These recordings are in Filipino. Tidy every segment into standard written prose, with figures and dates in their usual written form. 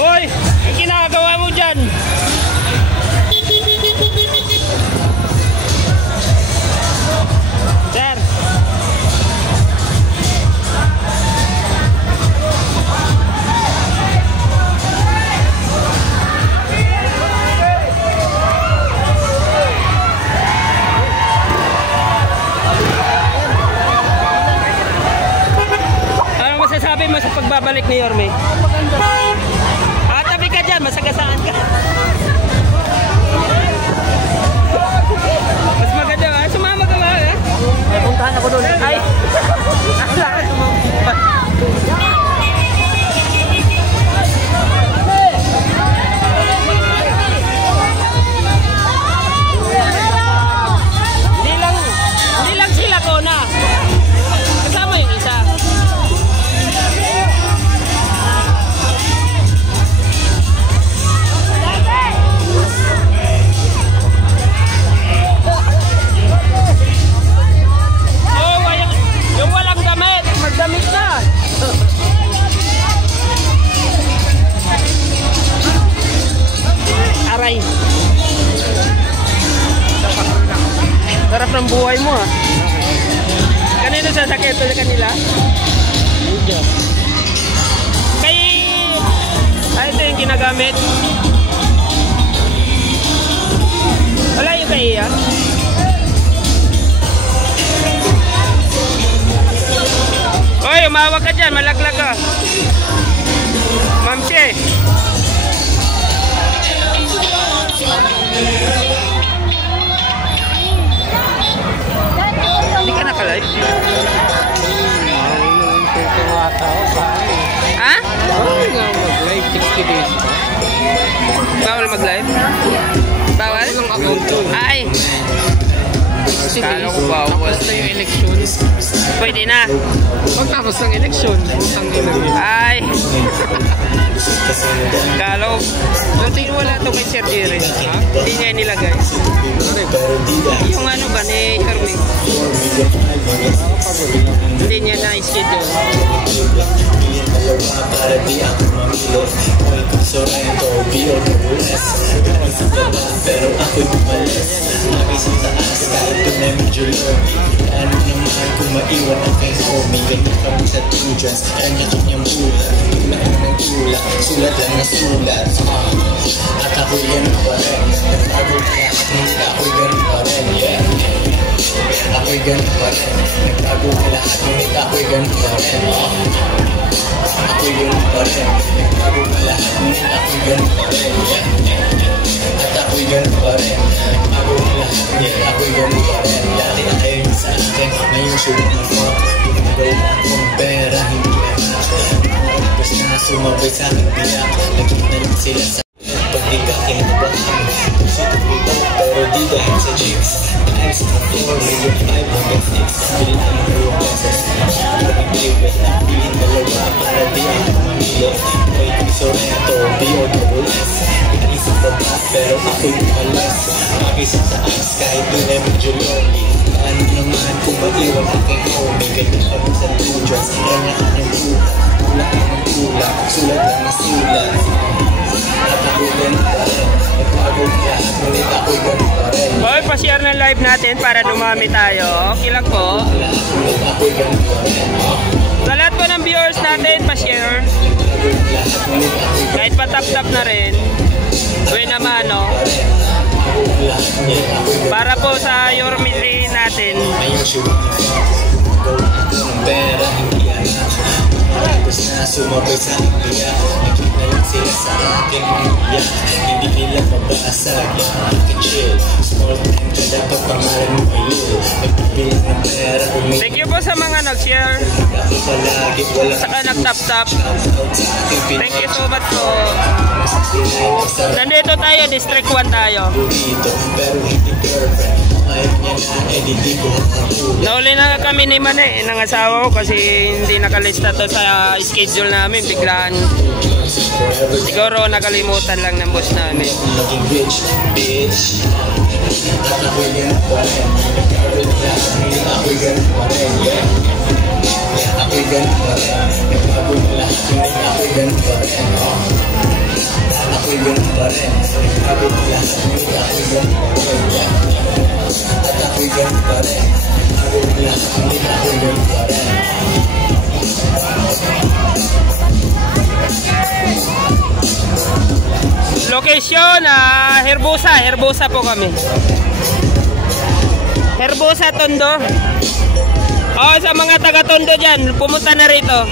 Hoy, ang ginagawa mo dyan? Sir. Ano masasabi mo sa pagbabalik ni Yorme? Tabi ka dyan, masagasaan ka. Mas maganda ha? Sumama ka ba ha? May puntahan ako doon. Ay! Nakala ka sumama. Hindi lang sila ko na. Kasama yung isa. Magdamit na. Aray. Sarap ng buhay mo ha. Kanino sasakit sa kanila? Kay... ito yung ginagamit. Wala yung kay iya. Hoy, umawag ka dyan, malaglag ka. Ma'am Che. Hindi ka naka-live? Ha? Bawal nga mag-live, 60 days pa. Bawal mag-live? Bawal? Ay! Kala ko bawal na yung eleksyon. Pwede na. Pagtapos ng eleksyon, ay. Kala ko. Nung wala ito kay Sir Jerry. Hindi niya nilagay. Yung ano ba ni Hermie? Hindi niya na-schedule. Pero ako'y bumalas. Nakisip sa ask kahit doon ay medyo low. Ano naman kung maiwan ang kay homie. Ganyan kami sa tudjans. Kanya-kanyang bulat. Tulaan ng tulak. Sulat lang na sulat. At ako'y ganun pa rin. Nagtago kaya at ngunit ako'y ganun pa rin. Ako'y ganun pa rin. Nagtago ka lahat ngunit ako'y ganun pa rin. Ako'y ganun pa rin. Nagtago ka lahat ngunit ako'y ganun pa rin. At ako'y ganun pa rin. Nagtago ka lahat ngunit ako'y ganun pa rin. Dati na kayo sa akin. Ngayon sulit na mo. Ginagawa akong pera. Hindi na basta na sumabay sa aking biyak. Naging na lang sila sa pagdiga kinabahan. Sito ito pero di dahil sa chicks. Dahil sa 4 million 506. Bilin na ng puro pesos. Pag-ibig na bilin dalawa para di ako mamilo. May piso reto, B or double S. Naisip pa ba pero ako'y umalas. Makisip sa ask kahit doon ay medyo lonely. Paano naman kung maiwan ang kay homie. Ganyan kami sa tudjans. Kanya ka ng tulak. Tulak ka ng tulak. Sulat lang na sulat. At ako'y ganun pa rin. Nagpagod ka at ngunit ako'y ganun pa rin. Hoy, pa-share ng live natin para dumami tayo. Okay lang po. Ngunit ako'y ganun pa rin. Sa lahat po ng viewers natin, pa-share. Kahit pa-tap-tap na rin. Uy naman, no? Para po sa Yorme natin. Ngayon siya ng pera, hindi anak. Tapos na sumabay sa iyak. Nakita lang sila sa akin umiyak. Hindi nila mabasag, I can chill. Small time ka dapat pangalan mo ayun. Nagpipilit ng pera. Thank you po sa mga nag-share. Ako palagi wala. Saka nag-tap-tap. Thank you so much po. Nandito tayo, District 1 tayo. Pero hindi girlfriend. Ayaw niya na, hindi ko hapapula. Nauli na kami ni Mane ng asawa ko kasi hindi nakalista to sa schedule namin. Biglaan. Siguro nakalimutan lang ng boss namin. Maging rich, bitch. At ako'y ganun pa rin. Ako'y ganun pa rin. Ako'y ganun pa rin. Nagbago na lahat. Ako'y ganun pa rin. Ako'y ganun pa rin. Nagbago na lahat. Ako'y ganun pa rin. At ako'y ganun pa rin. Nagbago na lahat. Ako'y ganun pa rin. Location, Herbosa po kami. Herbosa, Tondo. Sa mga taga Tondo dyan, pumunta na rito.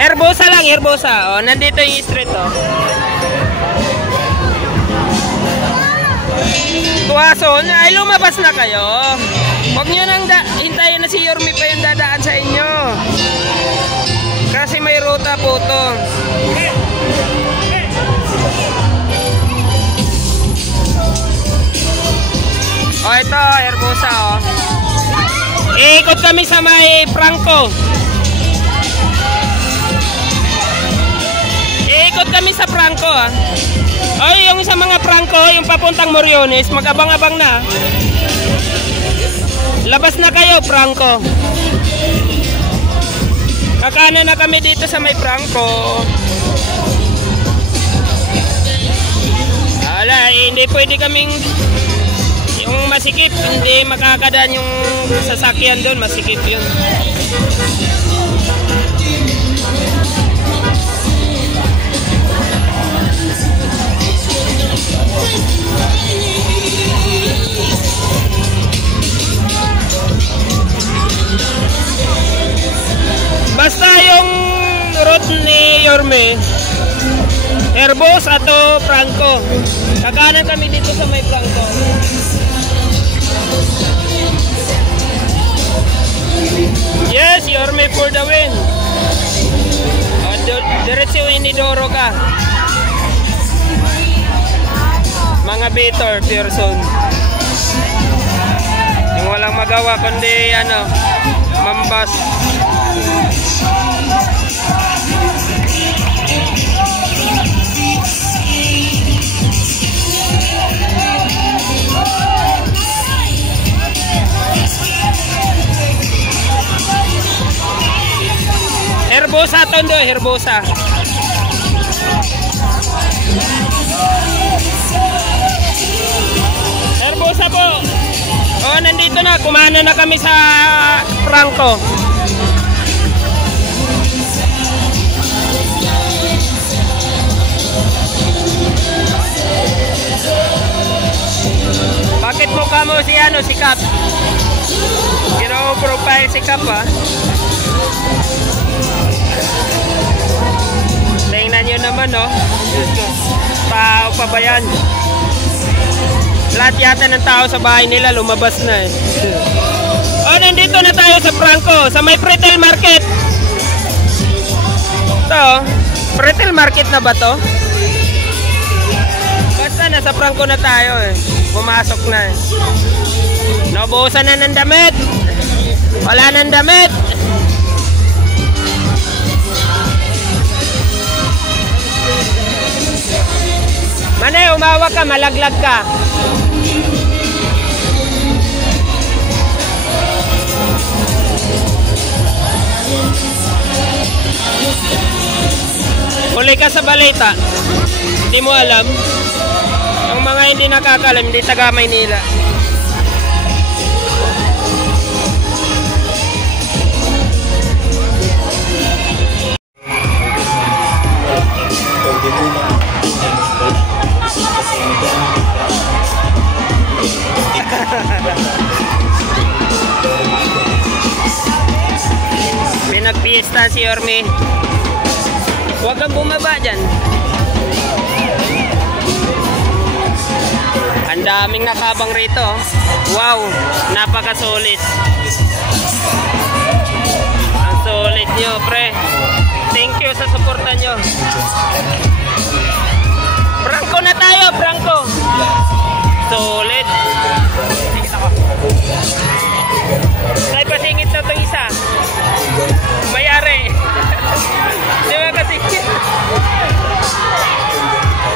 Herbosa lang, Herbosa. Nandito yung street, Tuwason, ay lumabas na kayo. Huwag nyo nang hintayin na si Yorme pa yung dadaan sa inyo. Kasi may ruta po to. Ito, Herbosa, Ikot kami sa may Franco. Ikot kami sa Franco, yung sa mga Franco, yung papuntang Moriones, mag-abang-abang na. Labas na kayo, Franco. Kakanan na kami dito sa may Franco. Hindi pwede kaming yung masikip, hindi makakadaan yung sasakyan doon, masikip yun. Basta yung route ni Yorme, Herbos ato Franco. Kakanan kami dito sa may Franco. Yes, Yorme for the win. Diretso inidoro ka. Mga beater, Pearson. Yung walang magawa kundi mambas. Herbosa, Tondo, Herbosa. Herbosa po. Nandito na, kumana na kami sa Franco. Bakit mukha mo si Kap? Profile si Kap, Tingnan nyo naman, Tao pa ba yan? Lahat yata ng tao sa bahay nila lumabas na nandito na tayo sa Franco, sa may Pretel Market. Pretel Market na ba to? Basta nasa Franco na tayo Pumasok na Naubusan na ng damit. Wala nang damit. Mane, umawak ka, malaglag ka. Huli ka sa balita. Hindi mo alam. Ang mga hindi nakakalam, hindi taga Maynila. Fiesta si Yorme. Huwag kang bumaba dyan. Ang daming nakabang rito. Wow, napakasulit. Ang sulit nyo, pre. Thank you sa suporta nyo. Prangko na tayo, prangko. Sulit. Ay, pasingit na itong isa. Mayari. Di ba kasi?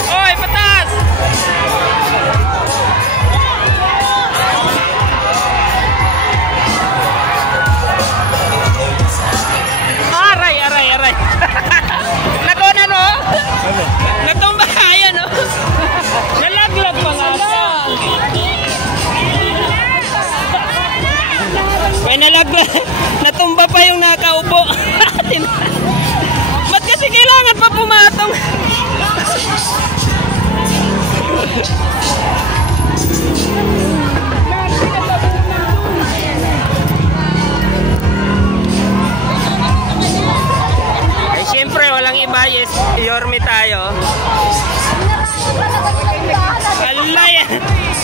Oy, patas! Aray. Nako na, no? Natumba, ayan, no? Nalaglag pa nga siya. May nalaglag. Natumba pa yung nakaupo. Ba't kasi kailangan pa pumatong? Ay, siyempre, walang iba. Yes, Yorme tayo. Alay,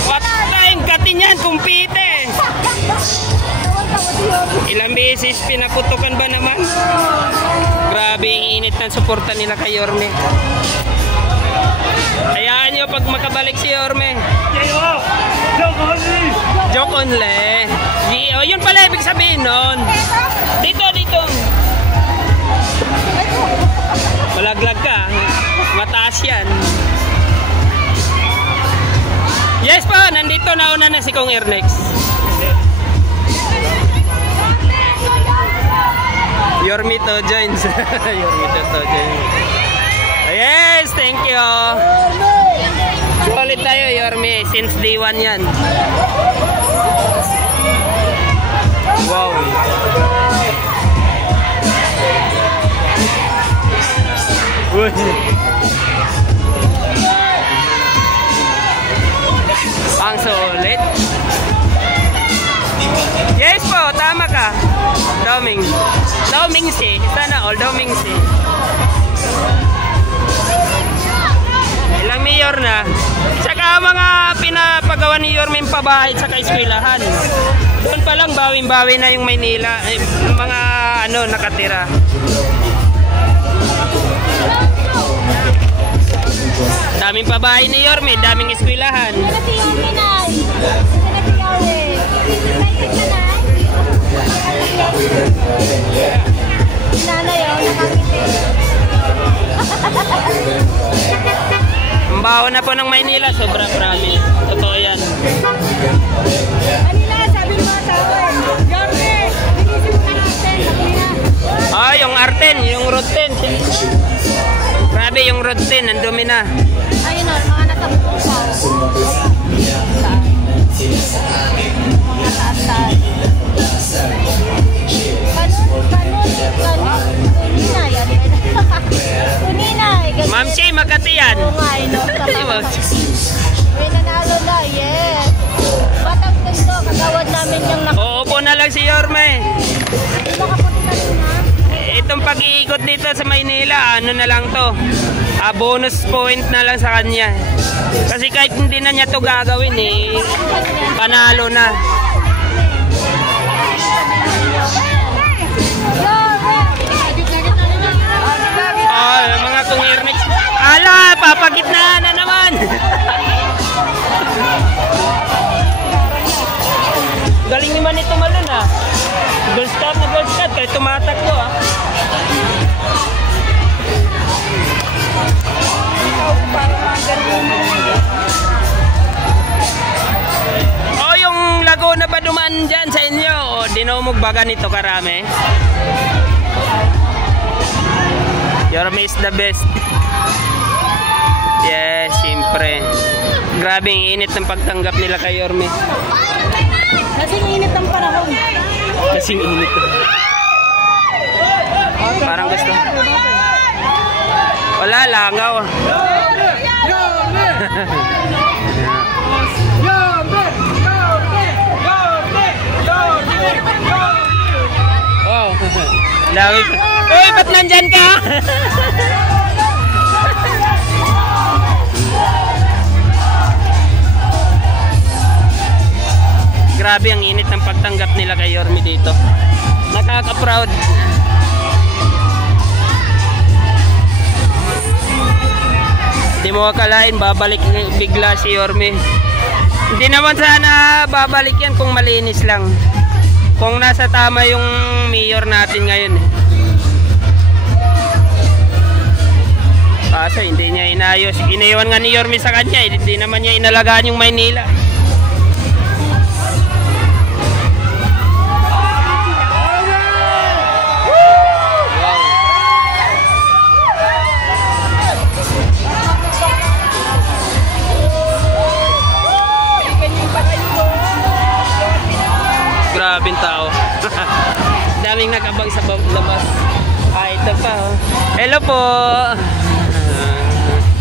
what time? Katin yan, kumpite. Ilang beses pinaputukan ba naman? Grabe ang init ng suporta nila kay Yorme. Hayaan nyo pag makabalik si Yorme. Joke only. Oh, yun pala ibig sabihin nun. Dito. Malaglag ka. Mataas yan. Yes po, nandito nauna na si Kong Ernex. Yorme to joins. Yorme to joins. Yes, thank you. Solid tayo, Yorme. Since day 1 yan. Wow. Ang solid. Yes po, tama ka. Daoming si. Sana all daoming si. Ilang mayor na. Saka mga pinapagawa ni Yorme yung pabahay sa eskwelahan. Doon pa lang bawing-bawi na yung Maynila. Mga nakatira. Daming pabahay ni Yorme, daming eskwelahan. Ang baho na po ng Maynila, sobra promise. Totoo yan. Kanina, sabi mo Yorme, binisip mo na Arten. Yung Arten, yung Road 10. Grabe yung Road 10, ang dumi na. Ayun o, mga nasa bukaw. Mga taas-taas. Kuninay. Ma'am Che, Makati yan. Oo nga, may nanalo na, yes. Batang tundo, kagawad namin yung Uupo na lang si Yorme. nakapunta rin na. Itong pag-iikot dito sa Maynila, ano na lang to, bonus point na lang sa kanya. Kasi kahit hindi na niya to gagawin panalo na. Mga Kong Ernex. Ala, papagitna na naman. Galing naman ito malun Gold start na gold start kahit tumatakbo yung Laguna ba dumaan dyan sa inyo? Dinumog baga nito karami? Yorme is the best. Yes, siyempre. Grabe ang init ng pagtanggap nila kay Yorme. Kasing init ang panahon. Kasing init. Parang gusto. Wala, langaw. Wow. Dami pa. Uy, ba't nandyan ka? Grabe ang init ng pagtanggap nila kay Yorme dito. Nakaka-proud. Hindi mo akalain babalik bigla si Yorme. Hindi naman sana babalik yan kung malinis lang. Kung nasa tama yung mayor natin ngayon. Kaso hindi niya inayos. Iniwan nga ni Yorme sa kanya. Hindi naman niya inalagaan yung Maynila. Grabing tao. Daming nag-abang sa labas. Ito pa. Oh. Hello po.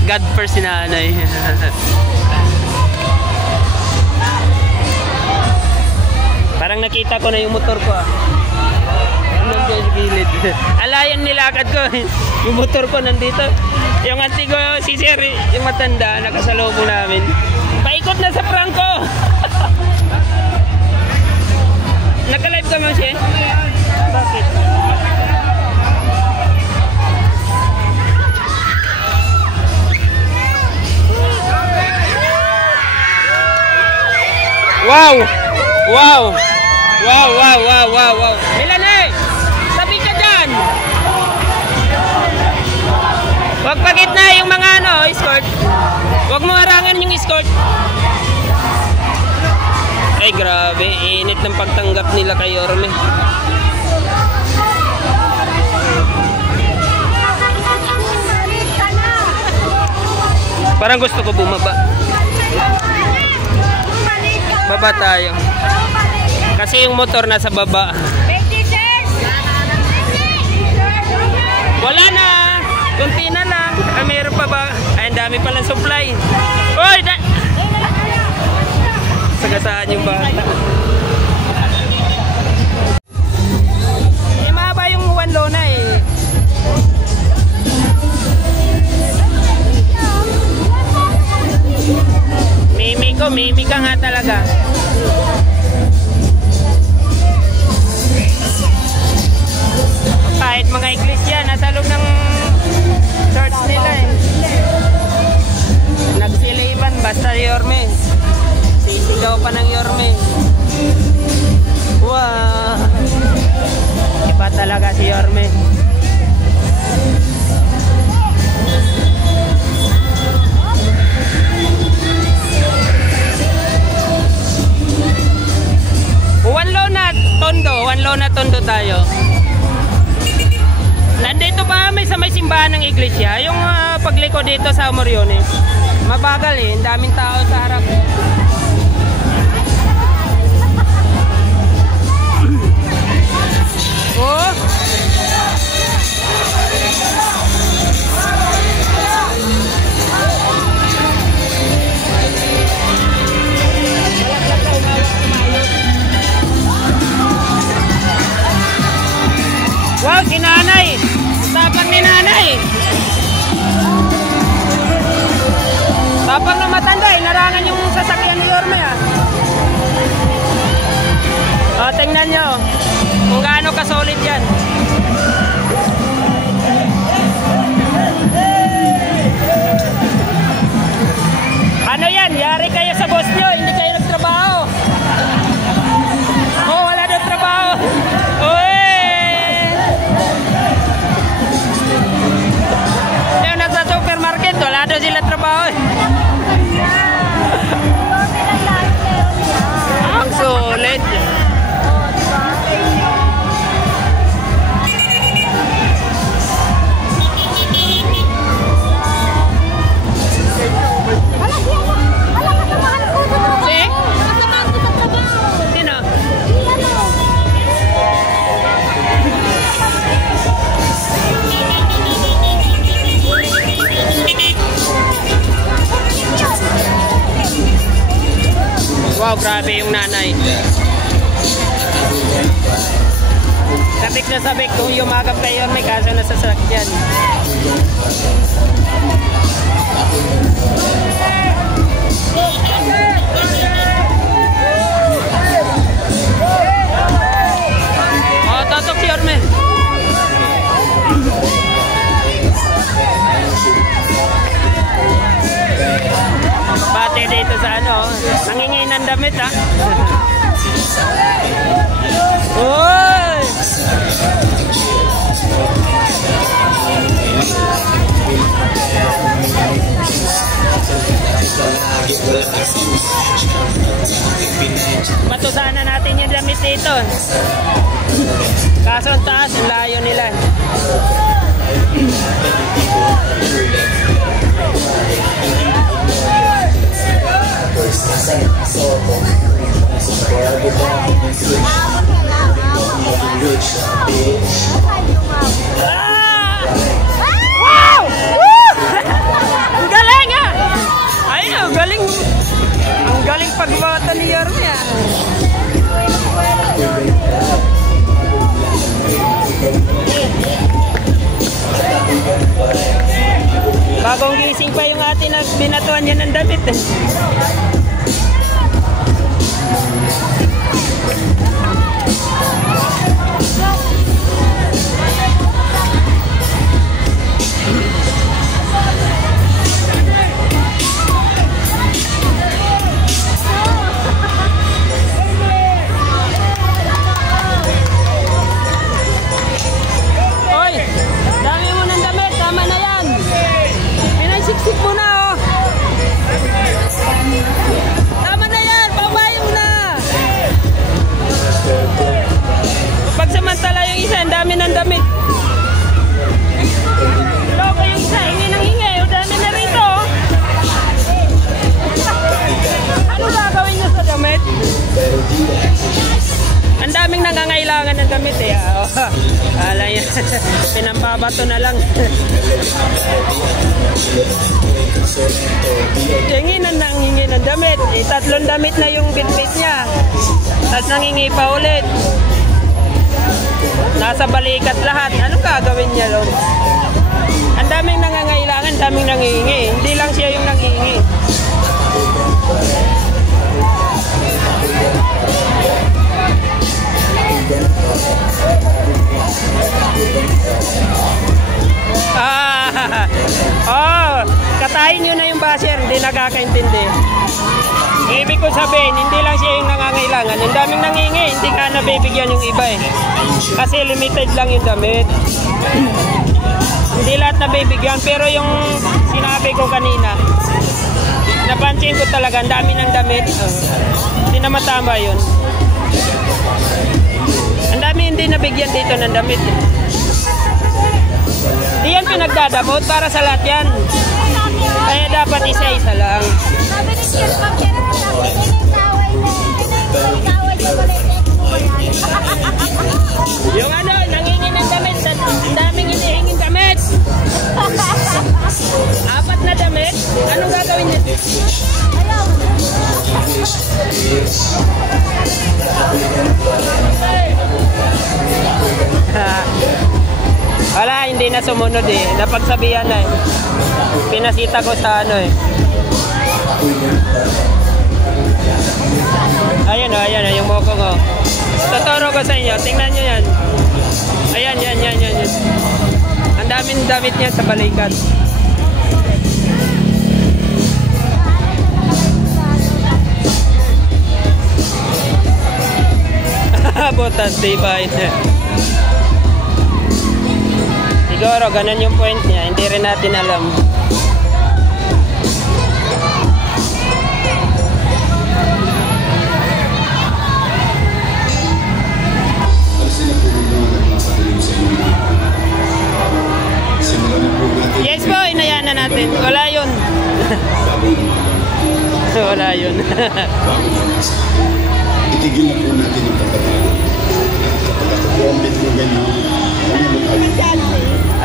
God first si nanay. Parang nakita ko na yung motor ko. Nandun dyan sa gilid. Alayan nilakad ko. Yung motor ko nandito. Yung auntie ko, si Sir, yung matanda, nakasalubong namin. Paikot na sa prangko. Naka-live ka mo siya? Bakit? Wow! Wow! Wow, wow, wow, wow, wow. Milane! Sabi ka dyan! Huwag pagitna yung mga escort. Huwag mo harangan yung escort. Ay grabe, init ng pagtanggap nila kay Yorme. Parang gusto ko bumaba. Baba tayo. Kasi yung motor nasa baba. Wala na. Kunti na lang. Meron pa ba? Ay, ang dami palang supply. Oy! Sagasaan yung bata. Eh, mahaba yung wanlo na eh. Mimi ka nga talaga. Kahit mga iglesia, nasa loob ng church nila eh. Nagsiliban, basta Yorme. Sisigaw pa ng Yorme. Wow! Iba talaga si Yorme. Wanlo na tondo tayo. Nandito pa kami sa may simbahan ng iglesia. Yung pagliko dito sa Moriones. Mabagal eh, daming tao sa harap. Oh! Wow, si nanay! Tapang ni nanay! Tapang na matanda, inarangan yung sasakyan ni Yorme ah. O, tingnan nyo kung gaano ka-solid yan. Ano yan? Yari kayo sa boss nyo, hindi kayo nagtrabaho. Oh, wala na trabaho. Uy! Yung nasa supermarket, wala na sila trabaho eh. Ang solid. Wow, grabe yung nanay. Sabik na sabik kung yumakap kay Yorme kaso nasa sakyan. Oh, totok si Yorme. Bate dito sa ano, nangingi ng damit ha. Uy! Matusahan na natin yung damit dito. Kaso ang taas, ang layo nila. Wow! Woo! Ang galing ah! Ay, ang galing. Ang galing pagbata ni Yorme ah. Bagong gising pa yung atin na binatuan niya ng damit eh. Ang daming nangangailangan ng damit eh. Ala yan. Pinampabato na lang. Hingi ng damit. Tatlong damit na yung bitbit niya. Tapos nangingi pa ulit. Nasa balikat lahat. Anong gagawin niya doon? Ang daming nangangailangan, daming nangingi. Hindi lang siya yung nangingi. Katayin nyo na yung basher, hindi nakakaintindi. Ibig ko sabihin, hindi lang siya yung nangangailangan. Ang daming nangingi, hindi ka nabibigyan yung iba eh. Kasi limited lang yung damit. Hindi lahat nabibigyan, pero yung sinabi ko kanina, napansin ko talaga, ang dami ng damit. Hindi naman tama yun. Ang dami hindi nabigyan dito ng damit. Di yan pinagdadamot para sa lahat yan. Kaya dapat isa-isa lang. Sabi ni Sir, yung ano, nangingi ng damit. Ang daming hinihinging damit. 4 na damit. Anong gagawin niya? Wala, hindi na sumunod eh. Napagsabihan na eh. Pinasita ko sa ano eh. Ayan o, ayan o, yung mokong o. Tuturo ko sa inyo. Tingnan nyo yan. Ayan, yan. Ang daming damit niya sa balikat. Butas, tibay. Siguro, ganun yung point niya. Hindi rin natin alam. Yes po, inayaan na natin. Wala yun. Wala yun. Itigil na po natin ang pagkatalo. Kapag mo ganyan,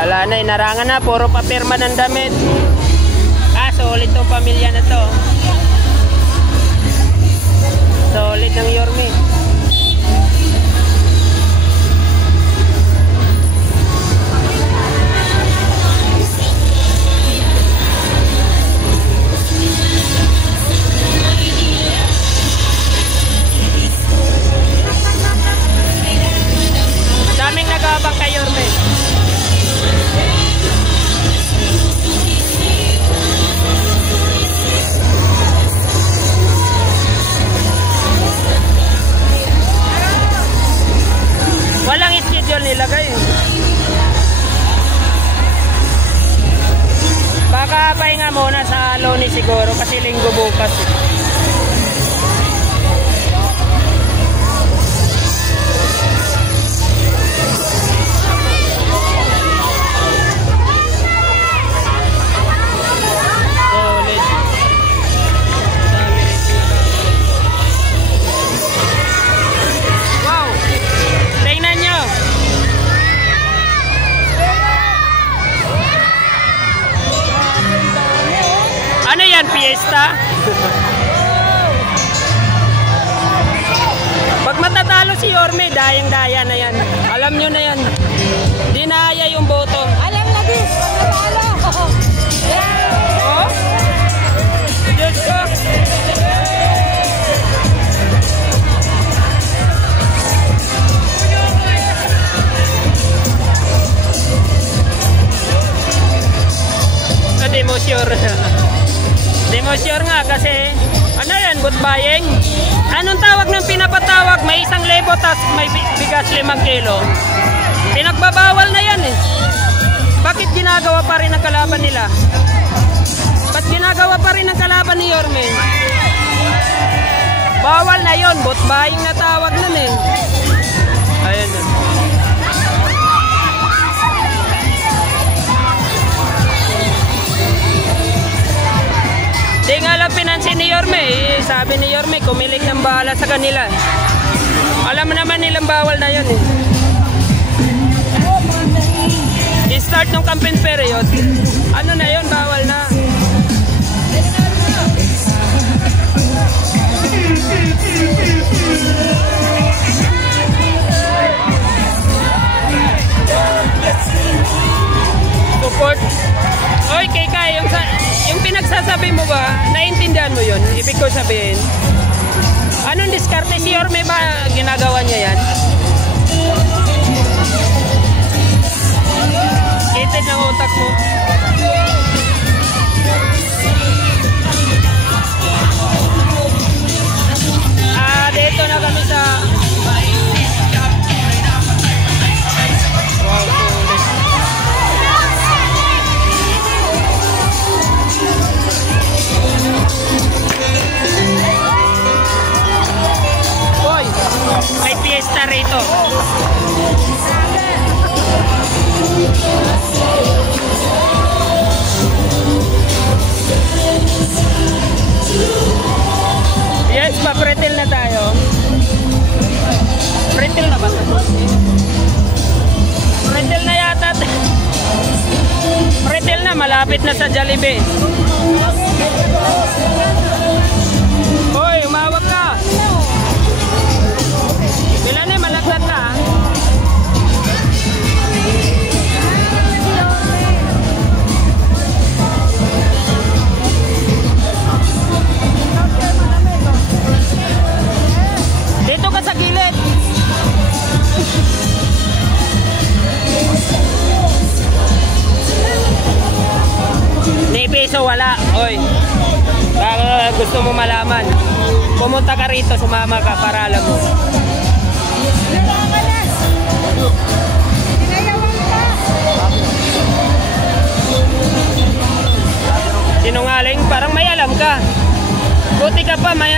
wala na, inarangan na. Puro papirma ng damit. Solid tong pamilya na to. Solid ng Yorme. muna sa Loni siguro kasi linggo bukas. Ano yan, fiesta? Pag matatalo si Yorme, dayang-daya na yan. Alam nyo na yan. Dinaya yung boto. Alam na din, pag natalo. Oh? Diyos ko. Di mo sure. Di mo sure nga kasi ano yan, boot buying? Anong tawag ng pinapatawag? May 1,000 tas may bigas 5 kilo. Pinagbabawal na yan eh. Bakit ginagawa pa rin ang kalaban nila? Ba't ginagawa pa rin ang kalaban ni Yorme? Bawal na yon, boot buying na tawag nun eh. Ayun na. Di nga lang pinansin ni Yorme eh. Sabi ni Yorme, kumilig ng bahala sa kanila. Alam naman nilang bawal na yun eh. I-start ng campaign period, ano na yun, bawal na. Support. Oy, Keka, yung pinagsasabi mo ba, naiintindihan mo yun? Ibig ko sabihin, anong diskarte? Si Yorme ba ginagawa niya yan? Kitid ng utak mo. Dito na kami sa Boy, may fiesta rito. Yes, pa-pretil na tayo. Pretil na ba? Pretil na yata. Pretil na, malapit na sa Jollibee. Hoy, umawag ka. Bilan eh, malaglag ka. Dito ka sa gilid. Ni peso wala. Oy. Baka gusto mo malaman. Pumunta ka rito, sumama ka para alam mo. Sinungaling, parang may alam ka. Buti ka pa, may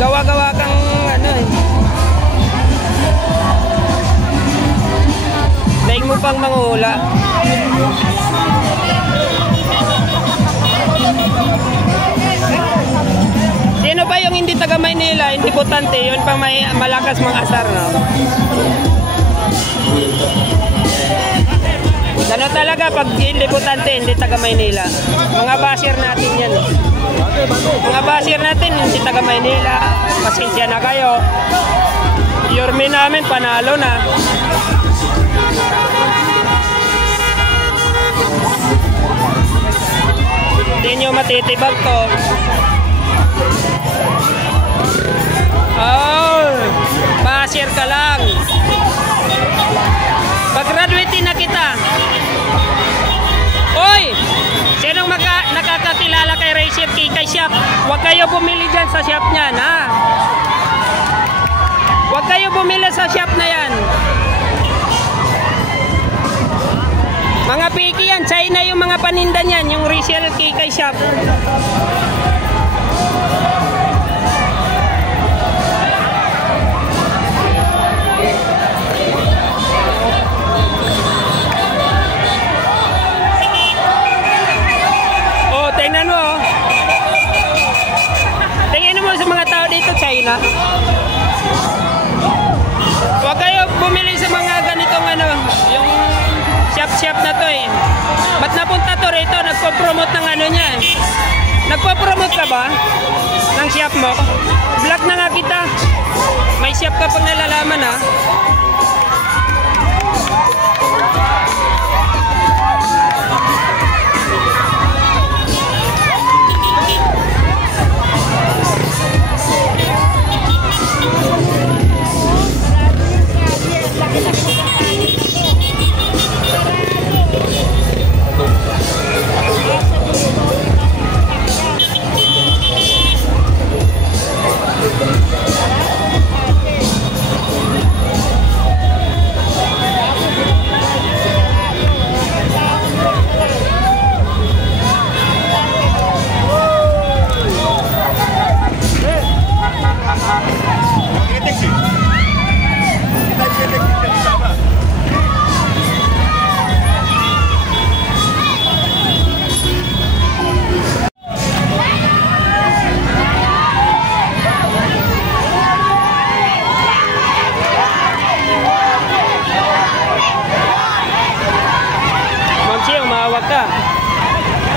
gawa-gawa kang ano eh. Daig mo pang manguhula. Sino ba yung hindi taga Maynila, hindi botante, yun pang may malakas mga asar, no? Gano'n talaga pag hindi botante, hindi taga Maynila. Mga basher natin yan. Mga basher natin, hindi taga Maynila. Pasensya na kayo. Yorme namin, panalo na. Hindi nyo matitibag to. Oh, basher ka lang. Pag-graduate na kita. Oy, sinong nakakakilala kay Racer K kay shop? Huwag kayo bumili dyan sa shop niyan, ha? Huwag kayo bumili sa shop na yan. Mga Mga piki yan. China yung mga paninda niyan. Yung resale kikay shop. Oh, tingnan mo. Tingnan mo sa mga tao dito, China. Huwag kayo bumili sa mga ganitong ano, yung shop na to eh. Ba't napunta to rito? Nagpo-promote ng ano niya eh. Nagpo-promote ka ba? Ng shop mo? Vlog na nga kita. May shop ka pang nalalaman ha.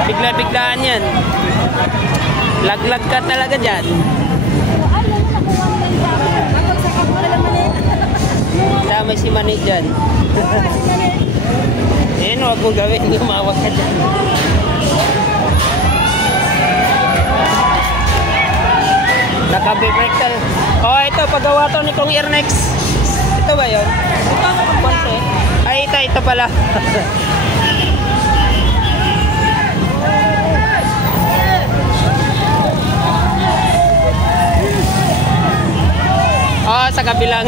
Bigla-biglaan yan. Laglag ka talaga dyan. Tama si Mani dyan. Ayun, huwag mong gawin. Umawag ka dyan. Naka-brake ka. Oh, ito. Pagawa to ni Kong Ernex. Ito ba yun? Ito ang konse. Ay, ito pala. Oh, sa kabilang.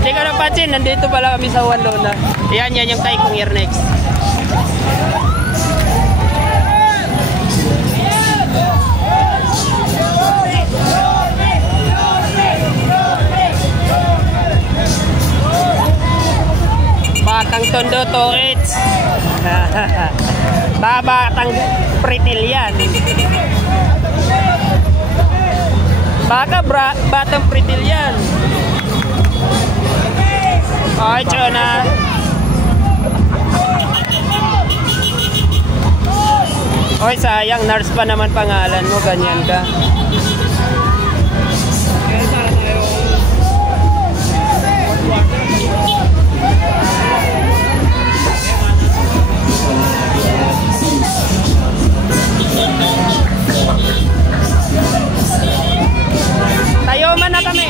Hindi ko napansin, nandito pala kami sa Juan Luna. Yan yung kay Kong Ernex. Batang Tondo to it's. Batang Pritil yan. Baka batang Pritil yan. Ay, Chona. Oy, sayang. Nurse pa naman pangalan mo. Ganyan ka. Tayoman na kami.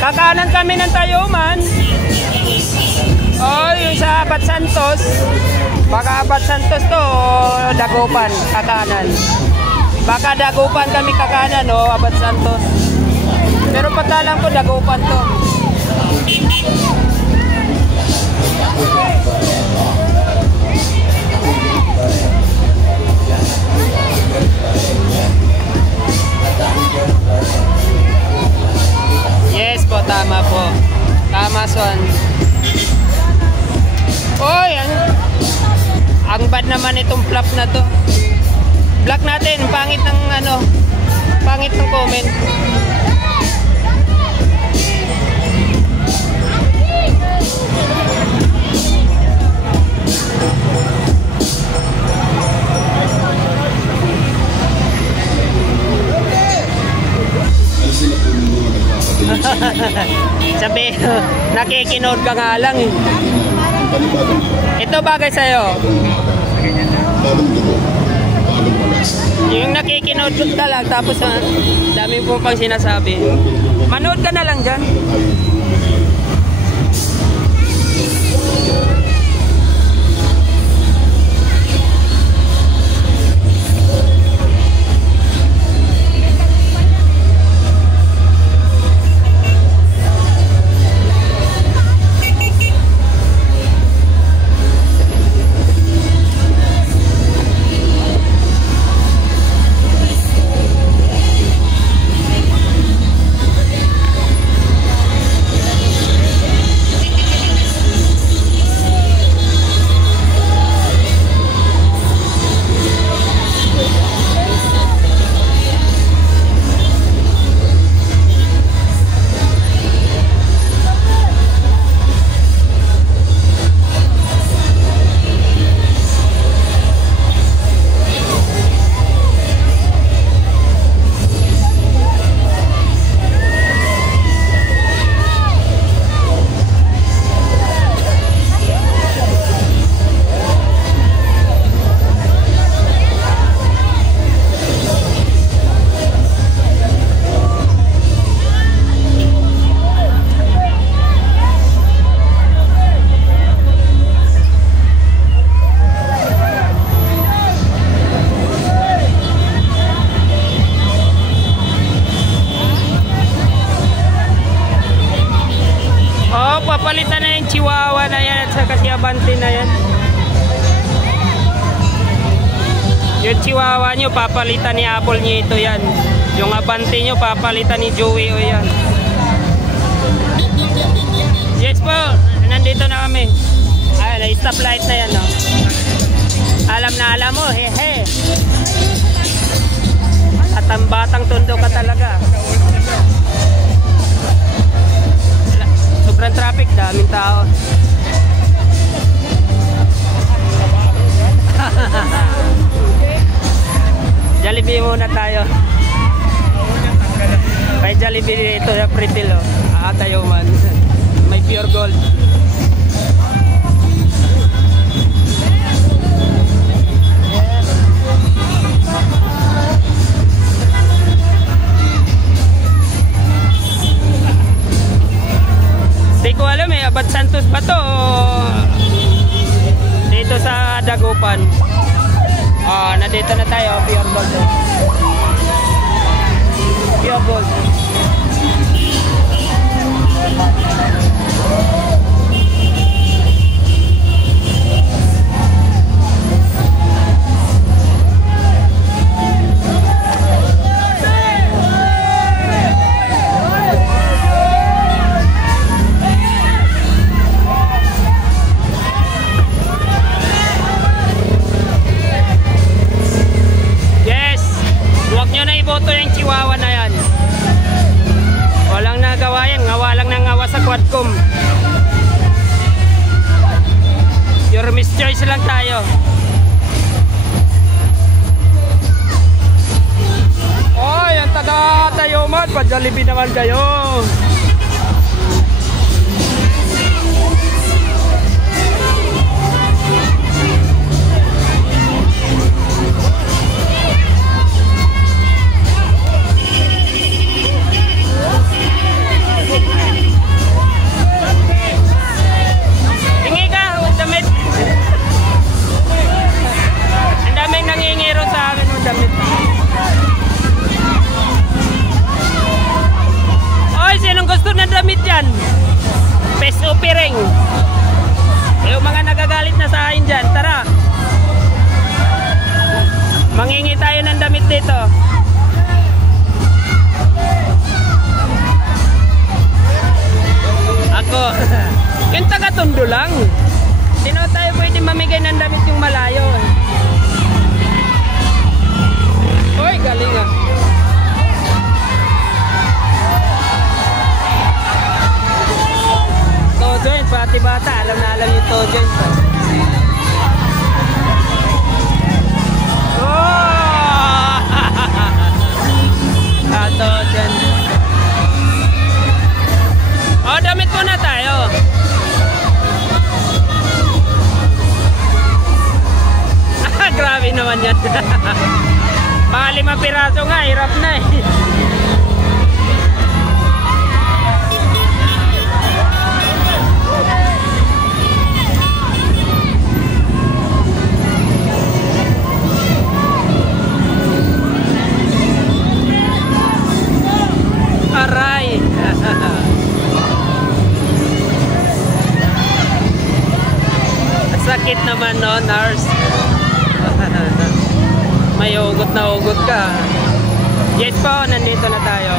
Kakanan kami ng Tayoman. Oh, yung sa Abad Santos. Baka Abad Santos to o Dagupan, kakanan. Baka Dagupan kami kakanan o Abad Santos. Pero pagkalang ko Dagupan to. Yes po, tama po. Tama, Son. Oy, ang bad naman itong flop na to. Block natin, pangit ng ano, pangit ng comment. Sabi, nakikinood ka nga lang eh. Ito bagay sa'yo. Yung nakikinood ka lang tapos dami po pang sinasabi. Manood ka na lang dyan. papalitan na yung Chihuahua na yan at saka si Abante na yan. Yung Chihuahua nyo, papalitan ni Apple nyo ito yan. Yung Abante nyo, papalitan ni Joey o yan. Yes po, nandito na kami. Ayan, stoplight na yan, no? Alam na alam mo, hehe. At ang batang tondo ka talaga. Sobrang traffic, daming tao. Jollibee muna tayo. May Jollibee dito sa Pretil, oh. Tayo man. May pure gold. Di ko alam eh, Abad Santos ba to dito sa Dagupan? Nandito na tayo, pure gold. Pure gold. Iboto yung Chihuahua na yan. Walang nagawa yan. Ngawa lang ng ngawa sa Quadcom. Your mischoice lang tayo. Oh, yung taga Tayuman. Pa-Jollibee naman kayo. Gusto na damit yan. Face opening. Yung mga nagagalit na sa akin dyan, tara. Mangingi tayo ng damit dito. Ako. Yung taga-Tondo lang. Hindi na tayo pwede mamigay ng damit yung malayo. Uy, galing ah. Joint, pati bata, alam na alam yung toe joint. Oh! Toe joint. Oh, damit muna tayo. Grabe naman yan. Mga 5 piraso nga, hirap na eh. Aray. Sakit naman no, nurse. May ugot na ugot ka. Yes po, nandito na tayo.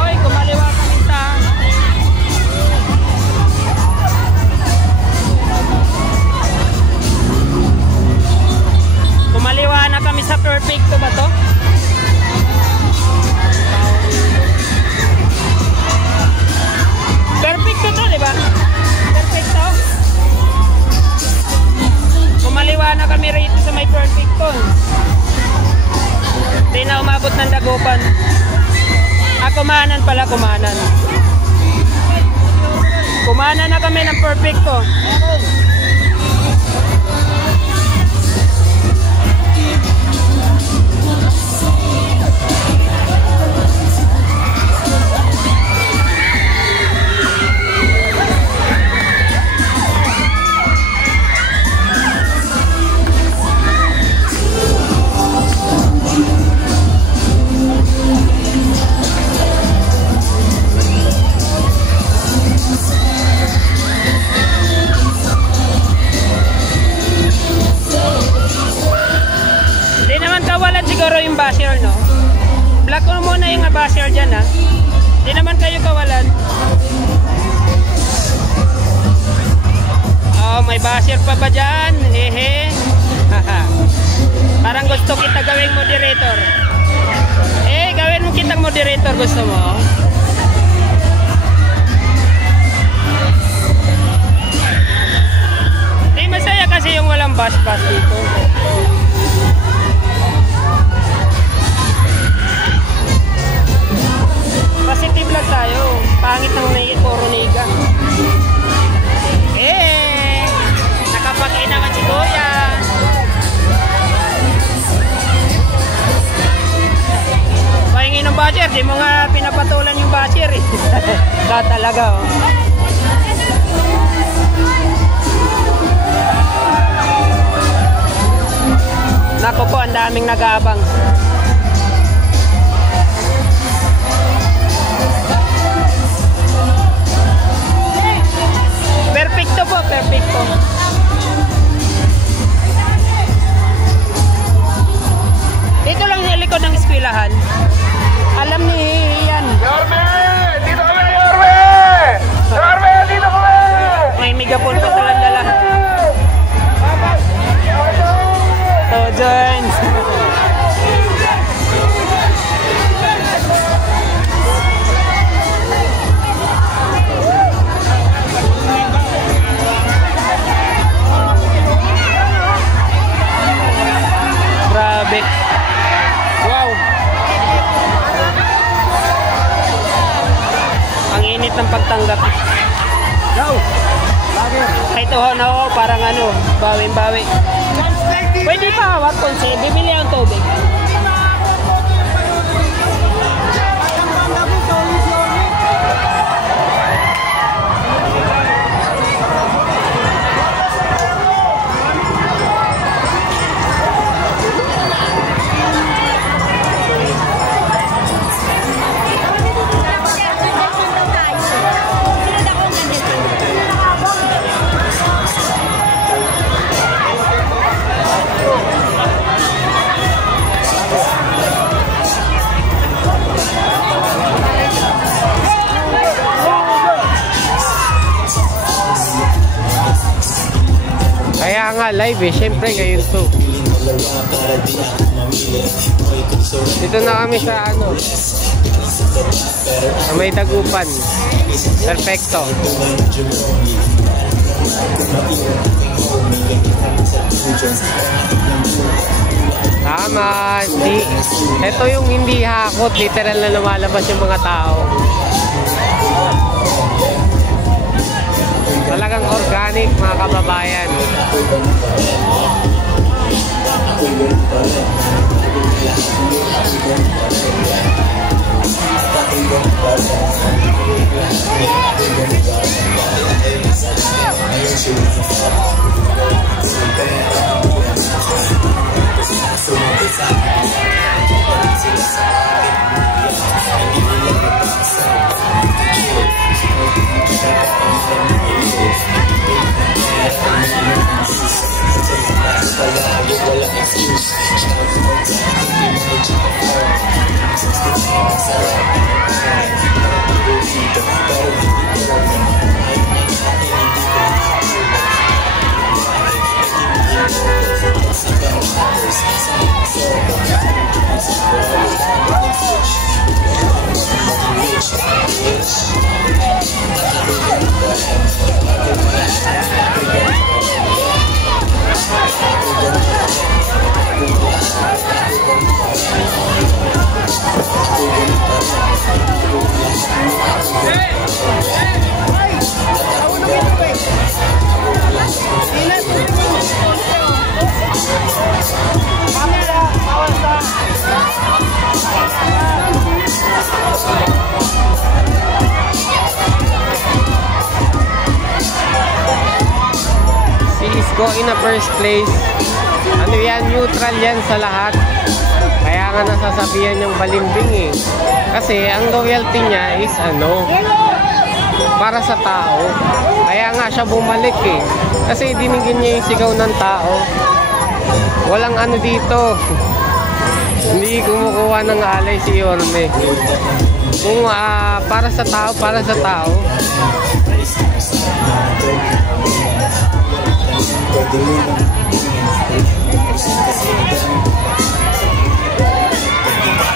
Hoy, kumaliwa kami sa kumaliwa na kami sa Perfecto ba to? Perfecto to, di ba? Perfecto. Kumaliwa na kami rito sa may Perfecto. Hindi na umabot ng Dagupan. Kumanan pala, kumanan. Kumanan na kami ng Perfecto. neutral dyan ha. Hindi naman kayo kawalan. Oh, may basher pa ba dyan? Hehe. Parang gusto kita gawing moderator. Gawin mo kitang moderator, gusto mo? Masaya kasi yung walang bus-bus dito. Positive lang tayo. Pangit ng puro niga. Nakapag-in naman si Kuya. Pahingi ng basher. Di mo nga pinapatulan yung basher eh. Talaga oh. Nako po, ang daming nag-aabang. Perfecto po, perfecto. Dito lang sa likod ng eskwelahan. Alam ni Ian. Yorme! Dito kami! Yorme! Yorme! Dito kami! May megapon pa talang dala. Joins. Grabe. Wow. Ang init ng pagtanggap. Go. Ito ho, no, parang ano, bawing-bawi. Pwede pa hawak kung bibili ang tubig. Kaya nga live eh, syempre ngayon to. Dito na kami sa ano, sa may Dagupan. Perfecto. Tama. Ito yung hindi hakot, literal na lumalabas yung mga tao. Talagang organic mga kababayan. Go in the first place. Ano yan, neutral yan sa lahat. Kaya nga nasasabihan yung balimbing eh. Kasi ang loyalty niya is ano, para sa tao. Kaya nga siya bumalik eh. Kasi dinigin niya yung sigaw ng tao. Walang ano dito. Hindi kumukuha ng alay si Yorme. Kung para sa tao, para sa tao.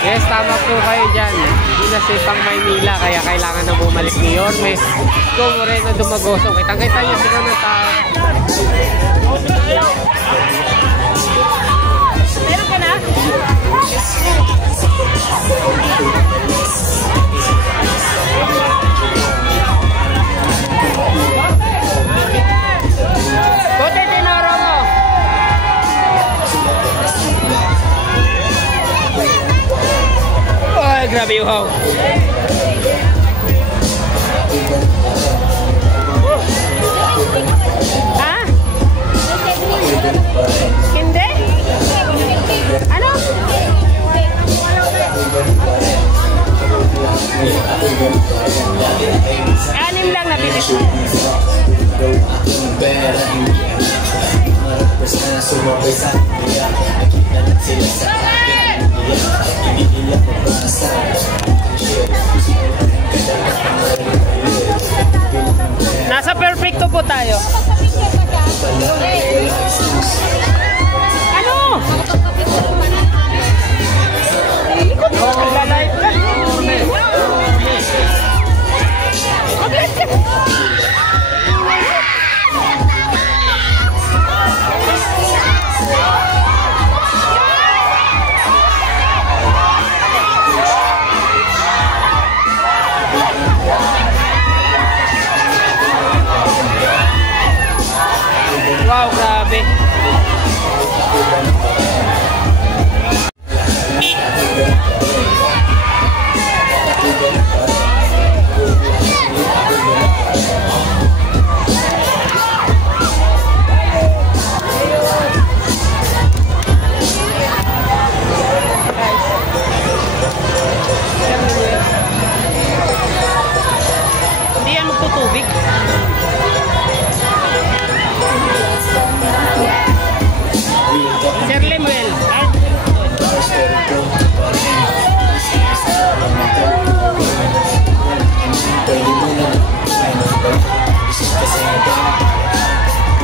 Yes, tama po kayo dyan. Hindi na safe ang Maynila, kaya kailangan na bumalik ni Yorme. Go Moreno Dumagoso. Kitang-kita niyo sila ng tao. Meron ka na? Buti tinuro mo. Ay, grabe yung haw. Ha? Hindi? Ano? Anim lang nabili. Nasa perfecto po tayo. Ano? Lalive ka. Wow, grabe. Hindi yan magtutubig. Sir Lemuel.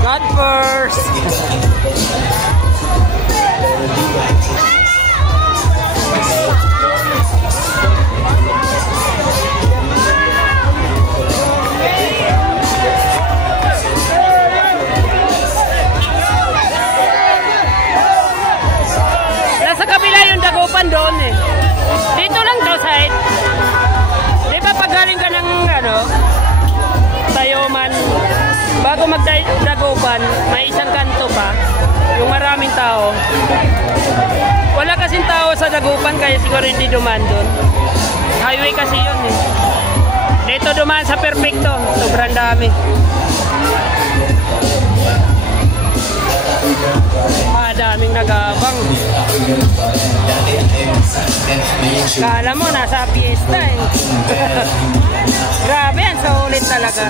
God first. Nasa kabila yung dagupan doon eh. Dito lang daw side. Di ba pag galing ka ng Tayoman, bago magdagupan, may isang kanto pa, yung maraming tao. Wala kasing tao sa dagupan kaya siguro hindi dumaan doon. Highway kasi yun eh. Dito dumaan sa perfecto, sobrang dami. Daming nagabang. Kala mo nasa piyesta eh. Grabe yan, sulit talaga.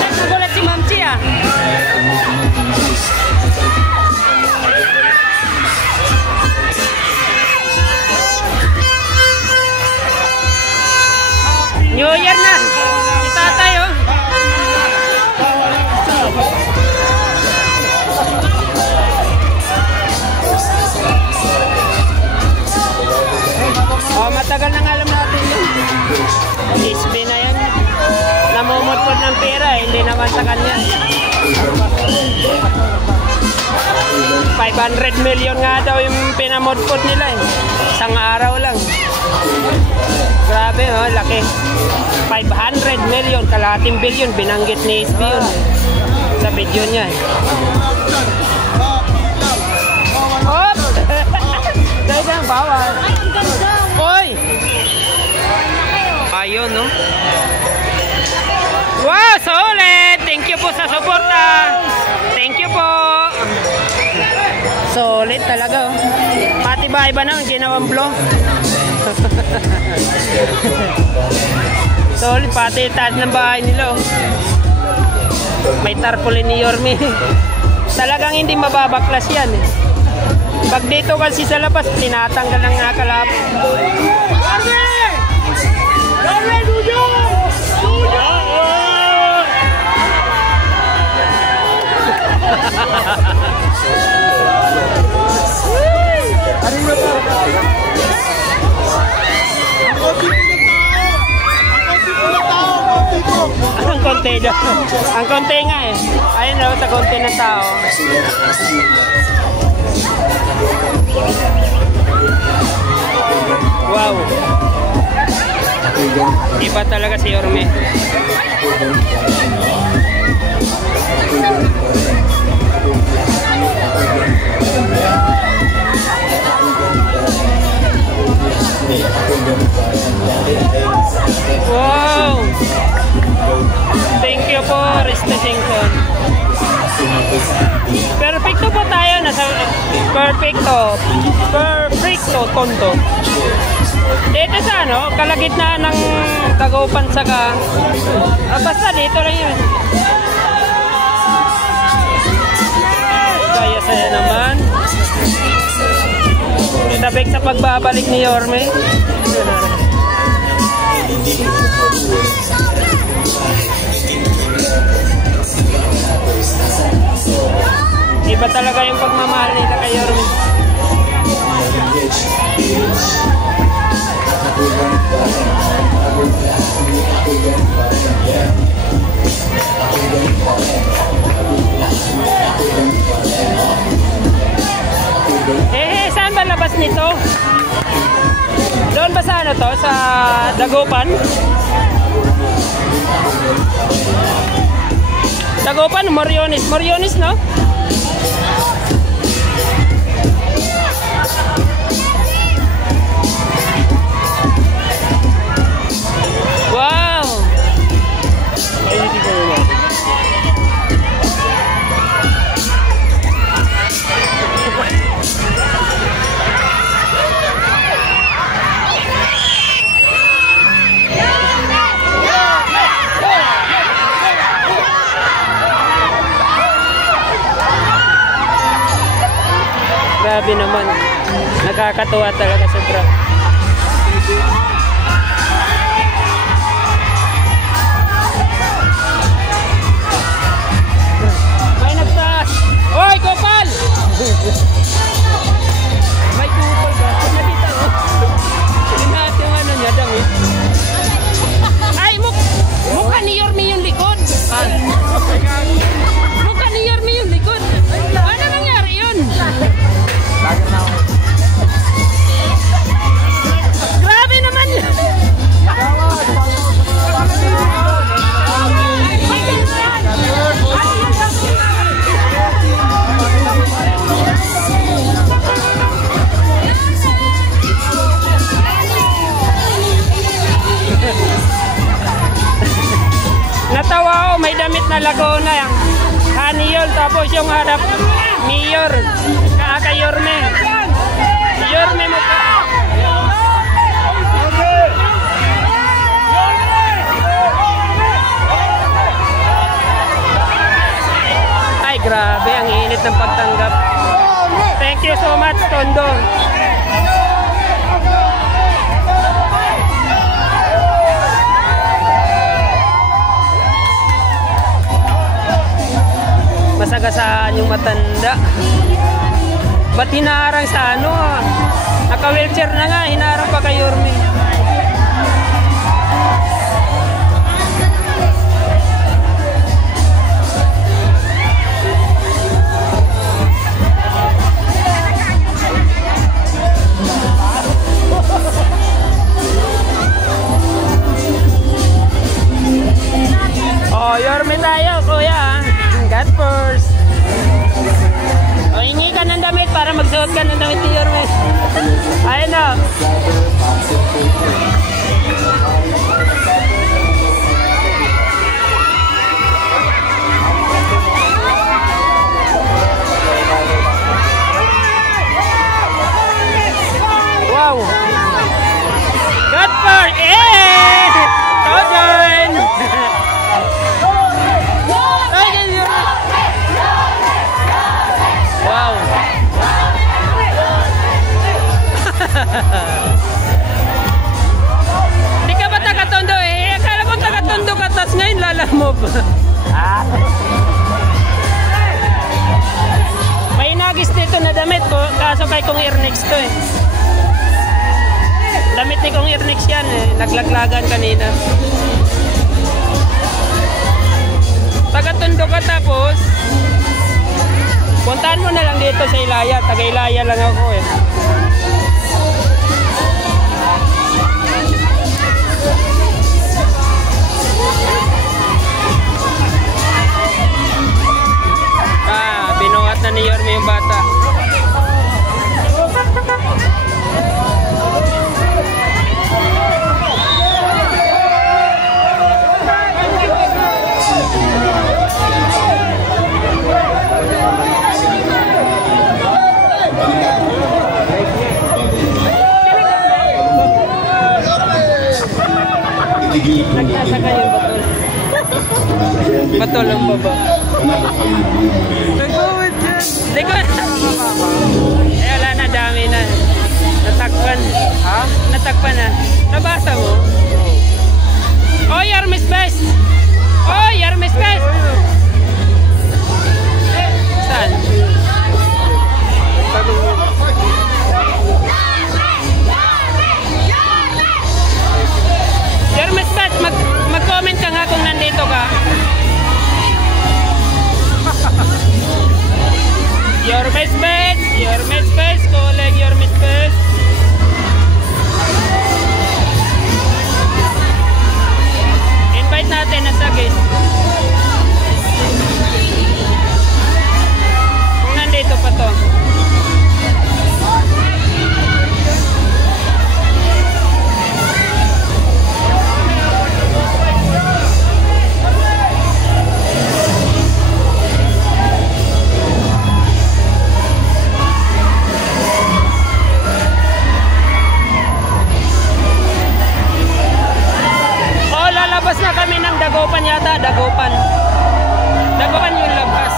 Nagulat si Ma'am Chi ah. New Year na! Si tatay oh! Oh, matagal nang alam natin yun. SB na yan. Namumutpot ng pera eh, hindi naman sa kanya. 500 million nga daw yung pinamutpot nila eh. Isang araw lang. Grabe oh, laki. 500 million, kalahating billion, binanggit ni SB yun sa video niya eh. Hop! Dahil lang, bawal. Hoy! Ayun no? Wow, solid! Thank you po sa suporta! Thank you po! Solid talaga oh. Matibay ba nang ginawang blow? Solid, pati taas ng bahay nila oh. May tarpaulin ni Yorme. talagang hindi mababaklas yan eh. Pag dito kasi sa labas, tinatanggal ng nakalap. Ang konti daw. Ang konti nga eh. Ayun daw sa konti ng tao. Wow. Iba talaga si Yorme. Wow. Thank you po, Rista Singson. Perfecto po tayo. Nasa perfecto tonto. Dito sa ano, kalagitnaan ng Dagupan saka basta dito lang yun. Saya naman. Tabik sa pagbabalik ni Yorme. Iba talaga yung pagmamahal nila kay Yorme. Saan ba labas nito? Doon ba sa ano to? Sa Dagupan? Dagupan, Moriones. Moriones, no? Wow! Grabe naman. Nakakatuwa talaga sobra. May nagtaas. Oy, Gopal! May Gopal ba? Nakita ko. Lahat yung ano niya, damit. Ay, mukha ni Yorme yung likod. Mukha ni Yorme yung likod. Ano nangyari yun? Grabe naman yun. Natawa ako, may damit na Laguna yung Haniyol, tapos yung harap Mayor kay Yorme. Yorme mo pa. Ay grabe, ang init ng pagtanggap. Thank you so much, Tondo. Masagasaan yung matanda. Ba't hinarang sa ano? Naka-wheelchair na nga, hinarang pa kay Yorme. Oh, Yorme tayo, kuya. God first. O, hingi ka ng damit para magsuot ka ng damit ni Yorme. Ayun na. Wow. God first. Eh! Todan! Di ka ba taga-Tondo eh? Akala ko taga-Tondo ka, tas ngayon lalamove. May nagis dito na damit ko, kaso kay Kong Irnex to eh. Damit ni Kong Irnex yan eh, naglaglagan kanina. Taga-Tondo ka tapos, puntahan mo na lang dito sa Ilaya, taga-Ilaya lang ako eh. Binuhat na ni Yorme yung bata. Nagsasaka yung batol. Batol ang baba. Likod! Eh wala na, dami na. Natakpan. Ha? Natakpan na. Nabasa mo? Oh, Yarmes Best! Oh, Yarmes Best! Saan? Yarmes Best, mag-comment ka nga kung nandito ka. Yarmes Best, calling Yarmes Best. Invite natin na sa guest. Kung nandito pa to. Labas na kami ng Dagupan yata, Dagupan. Dagupan yung labas.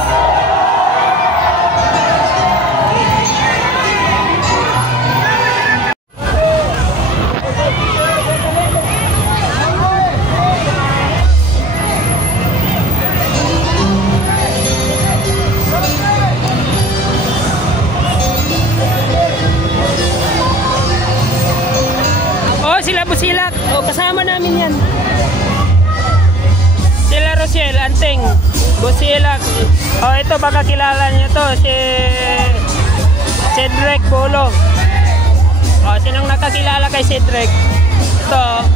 Oh, sila Busilak. Oh, kasama namin yan. Sila Rosiel, Anting, Busilak. Oh, ito baka kilala niyo to, si Cedric Bolo. Oh, sinong nakakilala kay Cedric? Ito.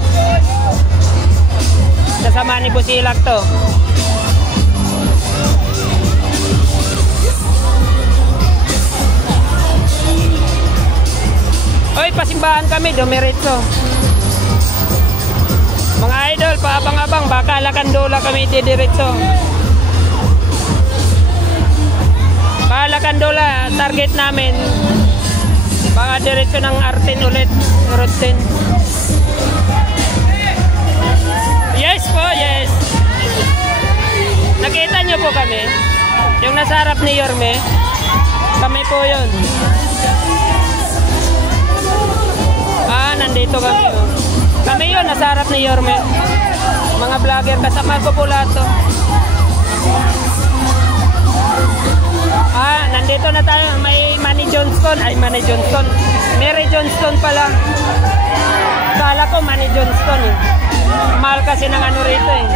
Kasama ni Busilak to. Oy, pasimbahan kami, dumiretso. Mga idol, paabang-abang, baka Lacandola kami didiretso. Lacandola, target namin. Baka diretso ng Arten ulit, Route 10. Yes po, yes. Nakita nyo po kami. Yung nasa harap ni Yorme, kami po yun. Nandito kami. Kami yun, nasa harap ni Yorme. Mga vlogger, kasama ko po lahat to. Nandito na tayo. May Manny Johnston. Ay, Manny Johnston. Mary Johnston pala. Kala ko Manny Johnston eh. Mahal kasi ng ano rito eh.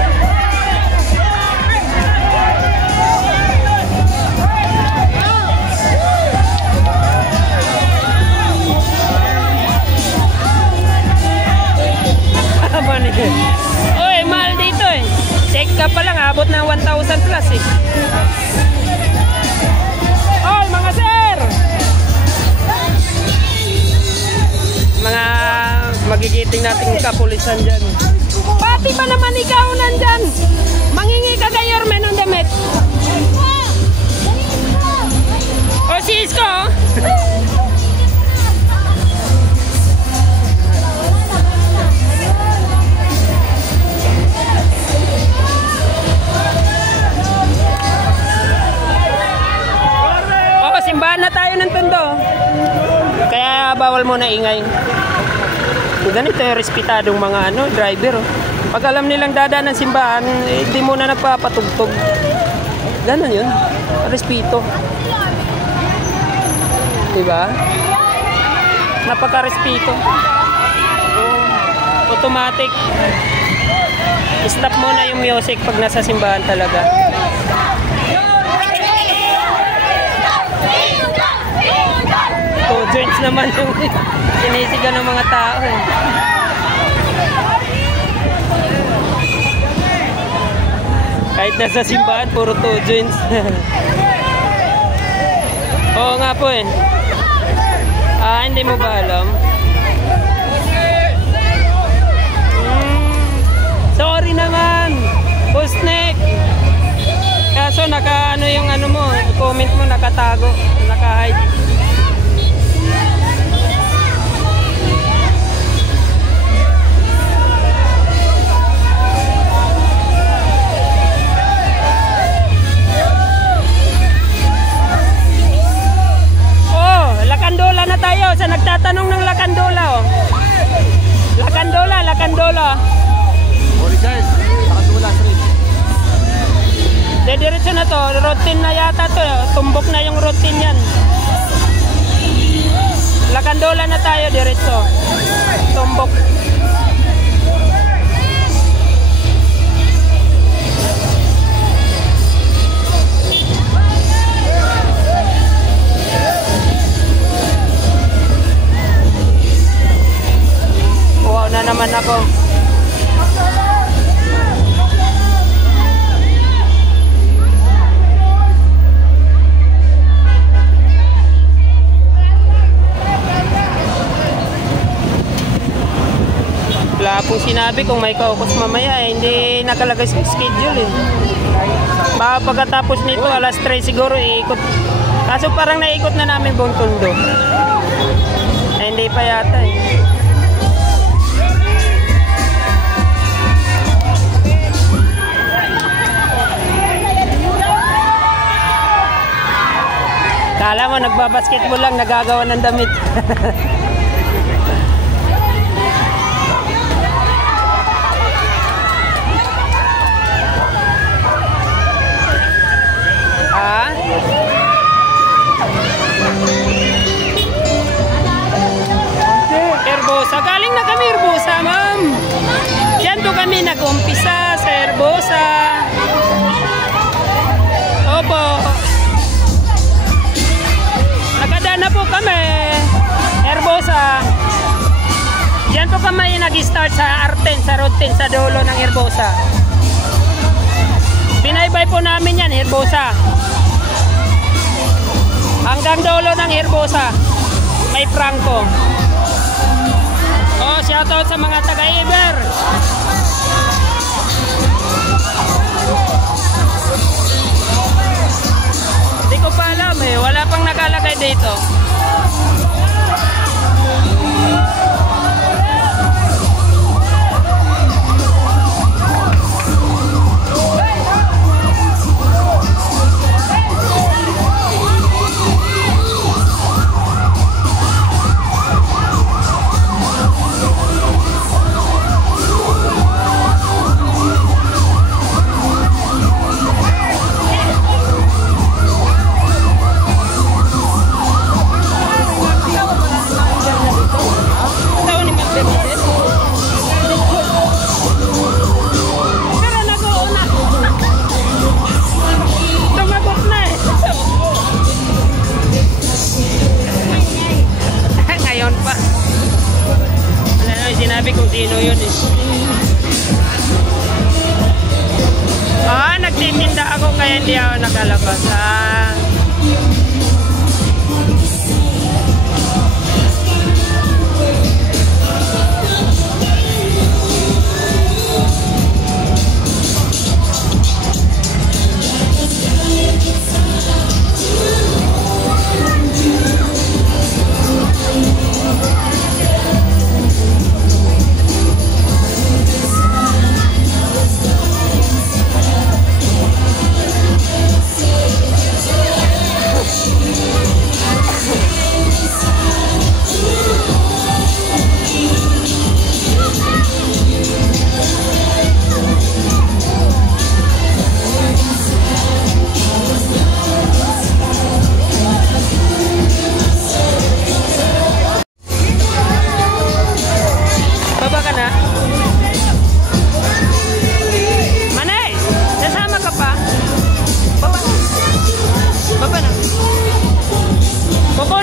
Oy, mahal dito eh. Check ka pa lang, abot ng 1,000 plus eh. Oy, mga sir! Mga magigiting nating kapulisan dyan. Pati ba naman ikaw nandyan? Mangingi ka kay Yorme ng damit. O, si Isko oh. Simbahan na tayo ng Tondo. Kaya bawal mo na ingay. Ganito yung respetadong mga driver. Oh. Pag alam nilang dadaan ng simbahan, hindi mo na nagpapatugtog. Ganon yun. Respeto. Diba? Napaka-respeto. Automatic. Stop muna yung music pag nasa simbahan talaga. Joints naman yung sinisigan ng mga tao eh. Kahit nasa simbahan, puro two joints. Oo nga po eh. Hindi mo ba alam? Sorry naman, Busnek. Kaso naka yung mo, comment mo nakatago, naka-hide. Lakandola na tayo sa nagtatanong ng Lakandola oh. Lakandola. Horizon, Lakandola Street. Diretso na to, routine na yata to, tumbok na yung routine yan. Lakandola na tayo diretso. Tumbok. Wow na naman ako. Wala pong sinabi kung may kaukos mamaya eh. Hindi nakalagay sa schedule eh. Baka pagkatapos nito alas 3 siguro iikot. Kaso parang naikot na namin buong Tondo. Hindi pa yata eh. Kala mo nagbabasketball lang, nagagawa ng damit. Herbosa, galing na kami Herbosa, ma'am. Diyan po kami nag-umpisa sa Herbosa. Opo. Na po kami Herbosa. Diyan po kami nag-start sa Arten, sa Roten, sa dulo ng Herbosa. Binaybay po namin yan, Herbosa. Hanggang dulo ng Herbosa. May Franco. Oh, shoutout sa mga taga-Iber. Hindi ko pa alam eh, wala pang nakalagay dito. Sinabi kung sino yun eh. Nagtitinda ako kaya hindi ako nakalabas.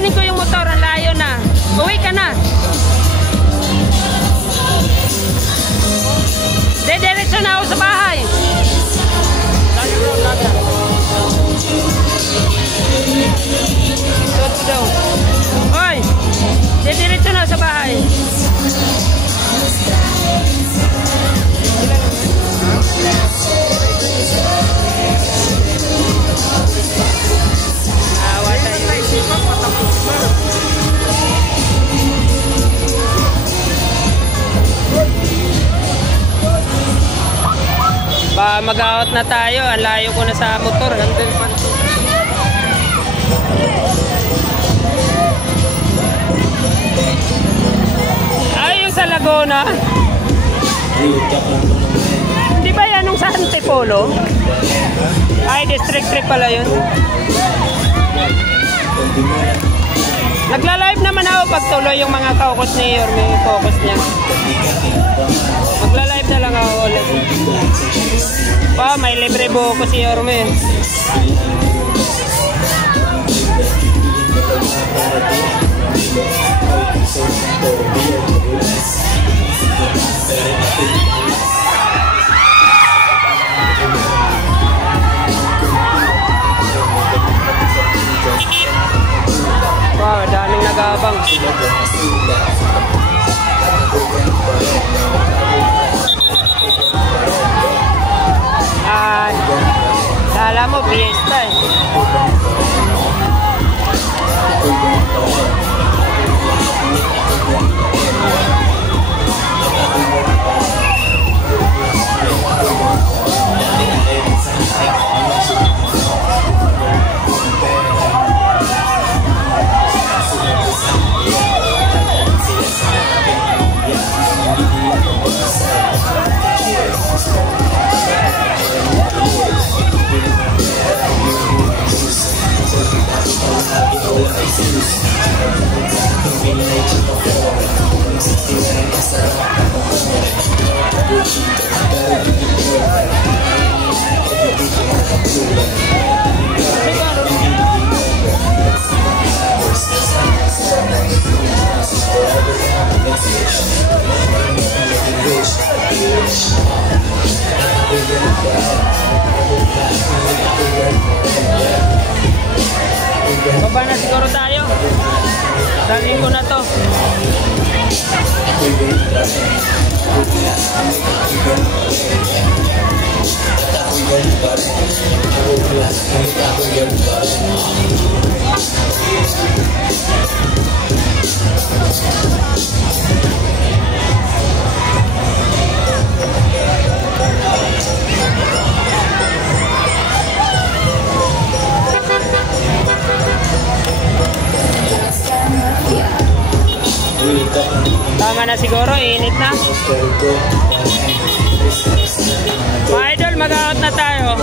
kunin ko yung motor. Ang layo na. Uwi ka na. Diretso na ako sa bahay. Oy, diretso na sa bahay. Ba, mag-out na tayo. Ang layo ko na sa motor. Ay, yung sa Laguna. Hindi ba yan yung sa Antipolo? Ay, district trip pala yun. Nagla-live naman ako pag tuloy yung mga focus ni Yorme, yung focus niya. Magla-live na lang ako ulit. Pa, may libre buko si Yorme. Wow, daming nag-aabang. Kala mo, fiesta eh. Baba na siguro tayo. Dalhin ko na to. Tama na siguro, init na. Mga idol, mag-out na tayo.